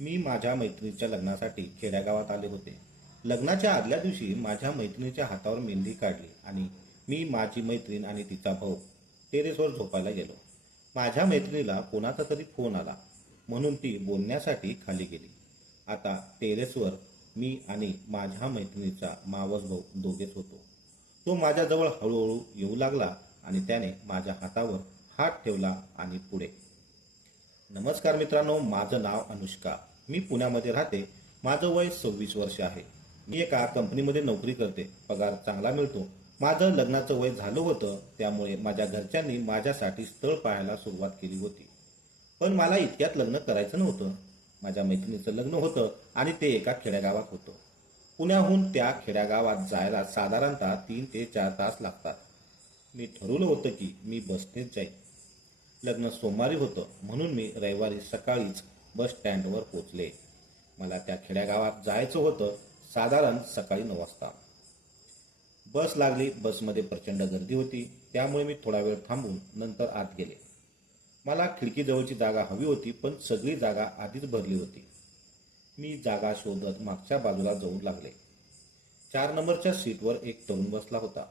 मी माझ्या मैत्रिणीच्या लग्नासाठी खेड्यागावात आले होते. लग्नाच्या आदल्या दिवशी माझ्या मैत्रिणीच्या हातावर मेहंदी काढली आणि मी माझी मैत्रीण आणि तिचा भाऊ टेरेसवर झोपायला गेलो. माझ्या मैत्रिणीला कोणाचा तरी फोन आला म्हणून ती बोलण्यासाठी खाली गेली. आता टेरेसवर मी आणि माझ्या मैत्रिणीचा मावस भाऊ दोघेच होतो. तो माझ्याजवळ हळूहळू येऊ लागला आणि त्याने माझ्या हातावर हात ठेवला आणि पुढे. नमस्कार मित्रांनो माझं नाव अनुष्का. मी पुण्यामध्ये राहते. माझं वय सव्वीस वर्ष आहे. मी एका कंपनीमध्ये नोकरी करते. पगार चांगला मिळतो. माझं लग्नाचं वय झालं होतं त्यामुळे माझ्या घरच्यांनी माझ्यासाठी स्थळ पाहायला सुरुवात केली होती. पण मला इतक्यात लग्न करायचं नव्हतं. माझ्या मैत्रिणीचं लग्न होतं आणि ते एका खेड्यागावात होतं. पुण्याहून त्या खेड्यागावात जायला साधारणतः तीन ते चार तास लागतात. मी ठरवलं होतं की मी बसनेच जाईन. लग्न सोमवारी होतं. म्हणून मी रविवारी सकाळीच बस स्टँडवर पोचले. मला त्या खेड्यागावात जायचं होतं साधारण सकाळी नऊ वाजता. बस लागली बसमध्ये प्रचंड गर्दी होती. त्यामुळे मी थोडा वेळ थांबून नंतर आत गेले. मला खिडकीजवळची जागा हवी होती पण सगळी जागा आधीच भरली होती. मी जागा शोधत मागच्या बाजूला जाऊ लागले. चार नंबरच्या सीटवर एक तरुण बसला होता.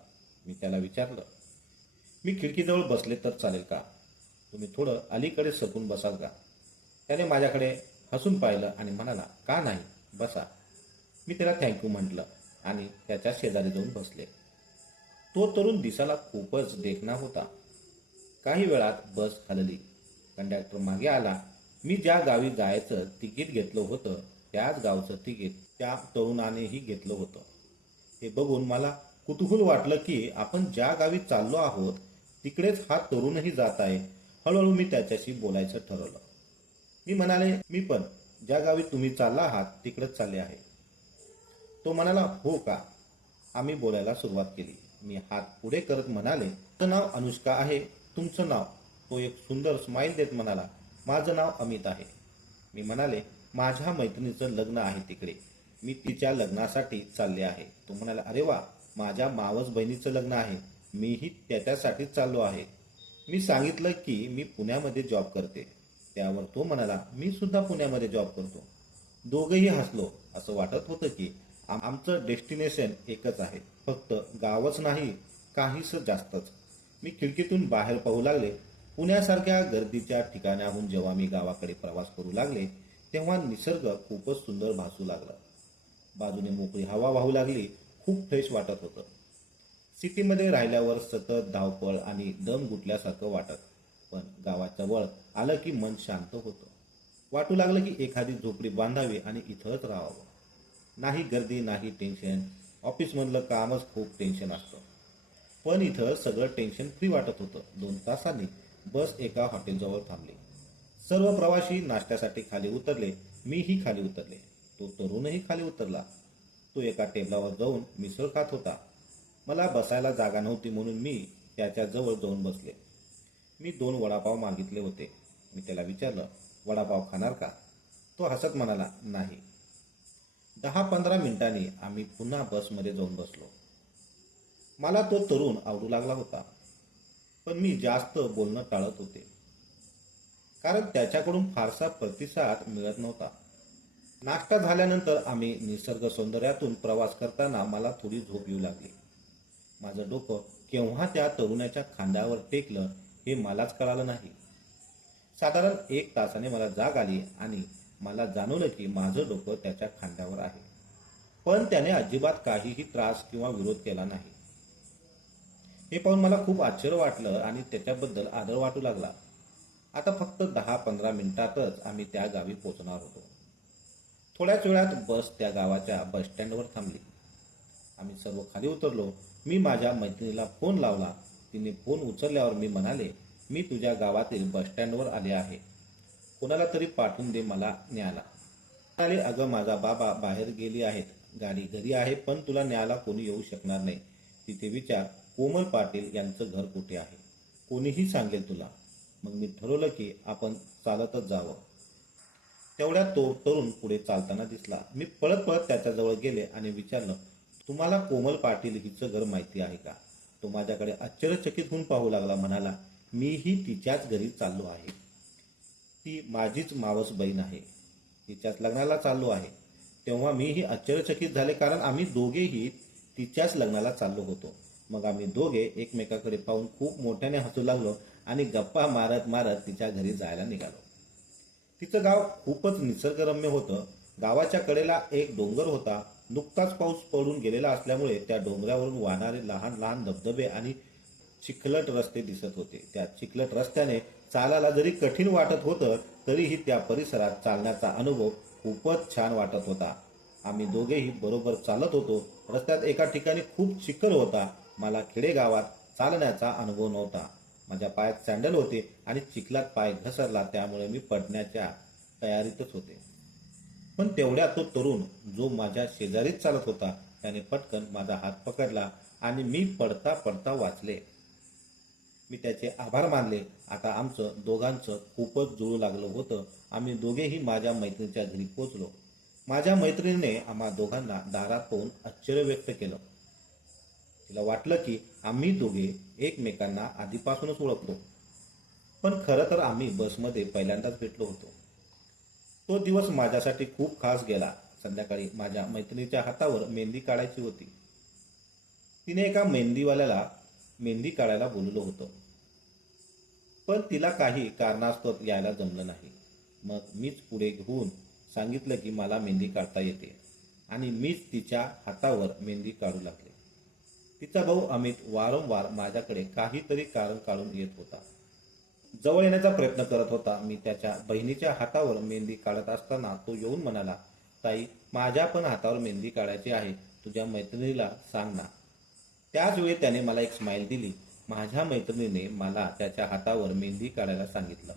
मी त्याला विचारलं मी खिडकीजवळ बसले तर चालेल का? तुम्ही थोडं अलीकडे सरकून बसाल का? त्याने माझ्याकडे हसून पाहिलं आणि म्हणाला का नाही? बसा. मी त्याला थँक्यू म्हटलं आणि त्याच्या शेजारी जाऊन बसले. तो तरुण दिसायला खूपच देखणा होता. काही वेळात बस हलली. कंडक्टर मागे आला. मी ज्या गावी जायचं तिकीट घेतलं होतं त्याच गावचं तिकीट त्या तरुणानेही घेतलं होतं. हे बघून मला कुतूहल वाटलं की आपण ज्या गावी चाललो आहोत तिकडेच हा तरुणही जात आहे. हळूहळू मी त्याच्याशी बोलायचं ठरवलं. मी म्हणाले मी पण. ज्या गावी तुम्ही चालला आहात तिकडंच चालले आहे. तो म्हणाला हो का? आम्ही बोलायला सुरुवात केली. मी हात पुढे करत म्हणाले तुझं नाव अनुष्का आहे. तुमचं नाव. तो एक सुंदर स्माईल देत म्हणाला माझं नाव अमित आहे. मी म्हणाले माझ्या मैत्रिणीचं लग्न आहे तिकडे. मी तिच्या लग्नासाठी चालले आहे. तो म्हणाला अरे वा! माझ्या मावस बहिणीचं लग्न आहे. मीही त्याच्यासाठीच चाललो आहे. मी सांगितलं की मी पुण्यामध्ये जॉब करते. त्यावर तो म्हणाला मी सुद्धा पुण्यामध्ये जॉब करतो. दोघेही हसलो. असं वाटत होतं की आमचं डेस्टिनेशन एकच आहे. फक्त गावच नाही काहीच जास्तच. मी खिडकीतून बाहेर पाहू लागले. पुण्यासारख्या गर्दीच्या ठिकाणाहून जेव्हा मी गावाकडे प्रवास करू लागले तेव्हा निसर्ग खूपच सुंदर भासू लागला. बाजूने मोकळी हवा वाहू लागली. खूप फ्रेश वाटत होतं. सिटीमध्ये राहिल्यावर सतत धावपळ आणि दम गुटल्यासारखं वाटत. पण गावाच्या वळ आलं की मन शांत होतं. वाटू लागलं की एखादी झोपडी बांधावी आणि इथंच राहावं. नाही गर्दी नाही टेन्शन ऑफिसमधलं कामच खूप टेन्शन असतं. पण इथं सगळं टेन्शन फ्री वाटत होतं. दोन तासांनी बस एका हॉटेलजवळ थांबली. सर्व प्रवासी नाश्त्यासाठी खाली उतरले. मीही खाली उतरले. तो तरुणही खाली उतरला. तो एका टेबलावर जाऊन मिसळ खात होता. मला बसायला जागा नव्हती म्हणून मी त्याच्याजवळ जाऊन बसले. मी दोन वडापाव मागितले होते. मी त्याला विचारलं वडापाव खाणार का? तो हसत म्हणाला नाही. दहा पंधरा मिनिटांनी आम्ही पुन्हा बसमध्ये जाऊन बसलो. मला तो तरुण आवडू लागला होता पण मी जास्त बोलणं टाळत होते. कारण त्याच्याकडून फारसा प्रतिसाद मिळत नव्हता. नाश्ता झाल्यानंतर आम्ही निसर्ग सौंदर्यातून प्रवास करताना मला थोडी झोप येऊ लागली. माझं डोकं केव्हा त्या तरुणाच्या खांद्यावर टेकलं हे मलाच कळालं नाही. साधारण एक तासाने मला जाग आली आणि मला जाणवलं की माझं डोकं त्याच्या खांद्यावर आहे. पण त्याने अजिबात काहीही त्रास किंवा विरोध केला नाही. हे पाहून मला खूप आश्चर्य वाटलं आणि त्याच्याबद्दल आदर वाटू लागला. आता फक्त दहा पंधरा मिनिटातच आम्ही त्या गावी पोचणार होतो. थोड्याच वेळात बस त्या गावाच्या बस स्टँडवर थांबली. आम्ही सर्व खाली उतरलो. मी माझ्या मैत्रिणीला फोन लावला. तिने फोन उचलल्यावर मी म्हणाले मी तुझ्या गावातील बस स्टँडवर आले आहे. कोणाला तरी पाठवून दे मला न्यायला. म्हणाले अगं माझा बाबा बाहेर गेली आहेत. गाडी घरी आहे पण तुला न्यायला कोणी येऊ शकणार नाही. तिथे विचार कोमल पाटील यांचं घर कुठे आहे? कोणीही सांगेल तुला. मग मी ठरवलं की आपण चालतच जावं. तेवढ्यात तो तरुण पुढे चालताना दिसला. मी पळत पळत त्याच्याजवळ गेले आणि विचारलं तुम्हाला कोमल पाटील हिचं घर माहिती आहे का? तो माझ्याकडे आश्चर्यचकित होऊन पाहू लागला म्हणाला मीही तिच्याच घरी चाललो आहे. ती माझीच मावस बहीण आहे. तिच्याच लग्नाला चाललो आहे. तेव्हा मीही आश्चर्यचकित झाले कारण आम्ही दोघेही तिच्याच लग्नाला चाललो होतो. मग आम्ही दोघे एकमेकाकडे पाहून खूप मोठ्याने हसू लागलो आणि गप्पा मारत मारत तिच्या घरी जायला निघालो. तिचं गाव खूपच निसर्गरम्य होतं. गावाच्या कडेला एक डोंगर होता. नुकताच पाऊस पडून गेलेला असल्यामुळे त्या डोंगरावरून वाहणारे लहान लहान धबधबे आणि चिखलट रस्ते दिसत होते. त्या चिखलट रस्त्याने चालायला जरी कठीण वाटत होतं तरीही त्या परिसरात चालण्याचा अनुभव खूपच छान वाटत होता. आम्ही दोघेही बरोबर चालत होतो. रस्त्यात एका ठिकाणी खूप चिखल होता. मला खेडेगावात चालण्याचा अनुभव नव्हता. माझ्या पायात सँडल होते आणि चिखलात पाय घसरला त्यामुळे मी पडण्याच्या तयारीतच होते. पण तेवढ्या तो तरुण जो माझ्या शेजारीच चालत होता त्याने पटकन माझा हात पकडला आणि मी पडता पडता वाचले. मी त्याचे आभार मानले. आता आमचं दोघांचं खूपच जुळू लागलं होतं. आम्ही दोघेही माझ्या मैत्रिणीच्या घरी पोचलो माझ्या मैत्रिणीने आम्हा दोघांना दारात पाहून आश्चर्य व्यक्त केलं. तिला वाटलं की आम्ही दोघे एकमेकांना आधीपासूनच ओळखतो. पण खरं तर आम्ही बसमध्ये पहिल्यांदाच भेटलो होतो. तो दिवस माझ्यासाठी खूप खास गेला. संध्याकाळी माझ्या मैत्रिणीच्या हातावर मेहंदी काढायची होती. तिने एका मेहंदीवाल्याला मेहंदी काढायला बोललो होतं. पण तिला काही कारणास्तव यायला जमलं नाही. मग मीच पुढे घेऊन सांगितलं की मला मेहंदी काढता येते आणि मीच तिच्या हातावर मेहंदी काढू लागले. तिचा भाऊ अमित वारंवार माझ्याकडे काहीतरी कारण काढून येत होता. जवळ येण्याचा प्रयत्न करत होता. मी त्याच्या बहिणीच्या हातावर मेहंदी काढत असताना तो येऊन म्हणाला ताई माझ्या पण हातावर मेहंदी काढायची आहे. तुझ्या मैत्रिणीला सांग ना. त्याच वेळी त्याने मला एक स्माईल दिली. माझ्या मैत्रिणीने मला त्याच्या हातावर मेहंदी काढायला सांगितलं.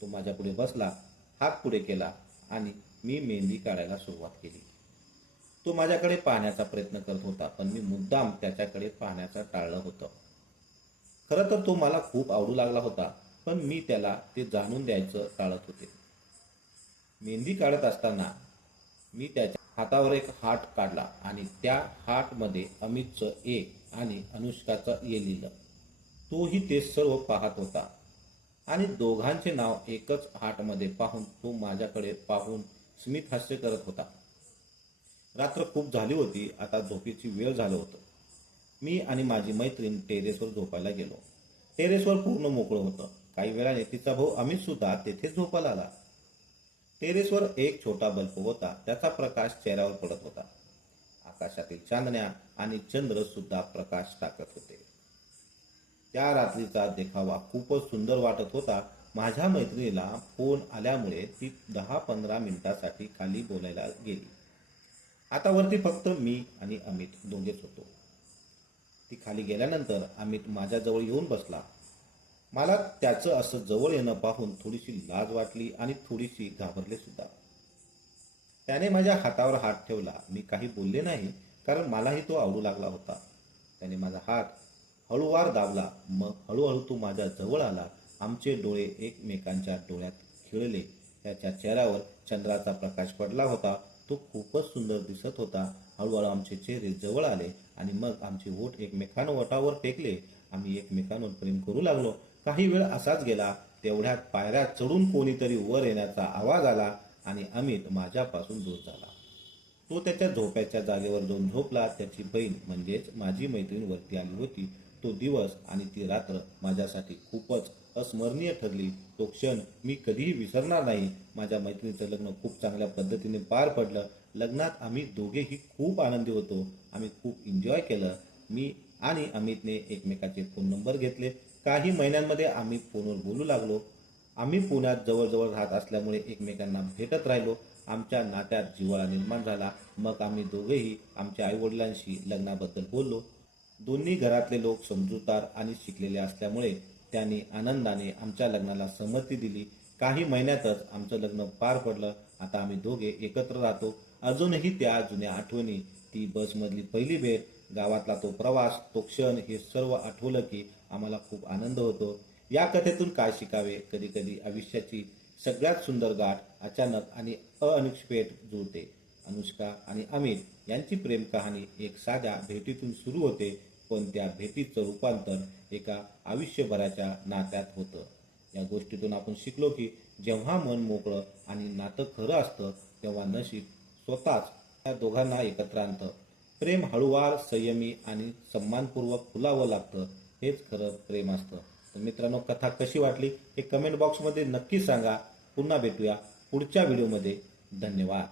तो माझ्या पुढे बसला हात पुढे केला आणि मी मेहंदी काढायला सुरुवात केली. तो माझ्याकडे पाहण्याचा प्रयत्न करत होता पण मी मुद्दाम त्याच्याकडे पाहण्याचा टाळलं होतं. खरं तर तो मला खूप आवडू लागला होता पण मी त्याला ते जाणून द्यायचं टाळत होते. मेहंदी काढत असताना मी त्याच्या हातावर एक हाट काढला आणि त्या हाटमध्ये अमितचं एक आणि अनुष्काचं ये लिहिलं. तोही ते सर्व पाहत होता. आणि दोघांचे नाव एकच हाटमध्ये पाहून तो माझ्याकडे पाहून स्मित हास्य करत होता. रात्र खूप झाली होती आता झोपेची वेळ झालं होतं. मी आणि माझी मैत्रीण टेरेसवर झोपायला गेलो. टेरेसवर पूर्ण मोकळं होतं. काही वेळाने तिचा भाऊ अमित सुद्धा तेथे झोपायला आला. टेरेसवर एक छोटा बल्ब होता. त्याचा प्रकाश चेहऱ्यावर पडत होता. आकाशातील चांदण्या आणि चंद्र सुद्धा प्रकाश टाकत होते. त्या रात्रीचा देखावा खूपच सुंदर वाटत होता. माझ्या मैत्रिणीला फोन आल्यामुळे ती दहा पंधरा मिनिटासाठी खाली बोलायला गेली. आता वरती फक्त मी आणि अमित दोघेच होतो. ती खाली गेल्यानंतर अमित माझ्याजवळ येऊन बसला. मला त्याचं असं जवळ येणं पाहून थोडीशी लाज वाटली आणि थोडीशी घाबरले सुद्धा. त्याने माझ्या हातावर हात ठेवला. मी काही बोलले नाही कारण मलाही तो आवडू लागला होता. त्याने माझा हात हळूवार दाबला. मग हळूहळू तो माझ्या जवळ आला. आमचे डोळे एकमेकांच्या डोळ्यात खिळले. त्याच्या चेहऱ्यावर चंद्राचा प्रकाश पडला होता. तो खूपच सुंदर दिसत होता. हळूहळू आमचे चेहरे जवळ आले आणि मग आमचे ओठ एकमेकांवटावर टेकले. आम्ही एकमेकांवर प्रेम करू लागलो. काही वेळ असाच गेला. तेवढ्यात पायऱ्या चढून कोणीतरी वर येण्याचा आवाज आला आणि अमित माझ्यापासून दूर झाला. तो त्याच्या झोप्याच्या जागेवर जाऊन झोपला. त्याची बहीण म्हणजेच माझी मैत्रीण वरती आली होती. तो दिवस आणि ती रात्र माझ्यासाठी खूपच अस्मरणीय ठरली. तो क्षण मी कधीही विसरणार नाही. माझ्या मैत्रिणीचं लग्न खूप चांगल्या पद्धतीने पार पडलं. लग्नात आम्ही दोघेही खूप आनंदी होतो. आम्ही खूप एन्जॉय केलं. मी आणि अमितने एकमेकाचे फोन नंबर घेतले. काही महिन्यांमध्ये आम्ही फोनवर बोलू लागलो. आम्ही पुण्यात जवळजवळ राहत असल्यामुळे एकमेकांना भेटत राहिलो. आमच्या नात्यात जिव्हाळा निर्माण झाला. मग आम्ही दोघेही आमच्या आईवडिलांशी लग्नाबद्दल बोललो. दोन्ही घरातले लोक समजूतदार आणि शिकलेले असल्यामुळे त्यांनी आनंदाने आमच्या लग्नाला संमती दिली. काही महिन्यातच आमचं लग्न पार पडलं. आता आम्ही दोघे एकत्र राहतो. अजूनही त्या जुन्या आठवणी. ती बसमधली पहिली भेट गावातला तो प्रवास तो क्षण हे सर्व आठवलं की आम्हाला खूप आनंद होतो. या कथेतून काय शिकावे? कधी कधी आयुष्याची सगळ्यात सुंदर गाठ अचानक आणि अनिक्षपेट जुळते. अनुष्का आणि अमित यांची प्रेम कहाणी एक साध्या भेटीतून सुरू होते पण त्या भेटीचं रूपांतर एका आयुष्यभराच्या नात्यात होतं. या गोष्टीतून आपण शिकलो की जेव्हा मन मोकळं आणि नातं खरं असतं तेव्हा नशीब स्वतःच त्या दोघांना एकत्र आणतं. प्रेम हळूवार संयमी आणि सन्मानपूर्वक फुलावं लागतं हेच खरं प्रेम असतं. तर मित्रांनो कथा कशी वाटली हे कमेंट बॉक्समध्ये नक्की सांगा. पुन्हा भेटूया पुढच्या व्हिडिओमध्ये धन्यवाद.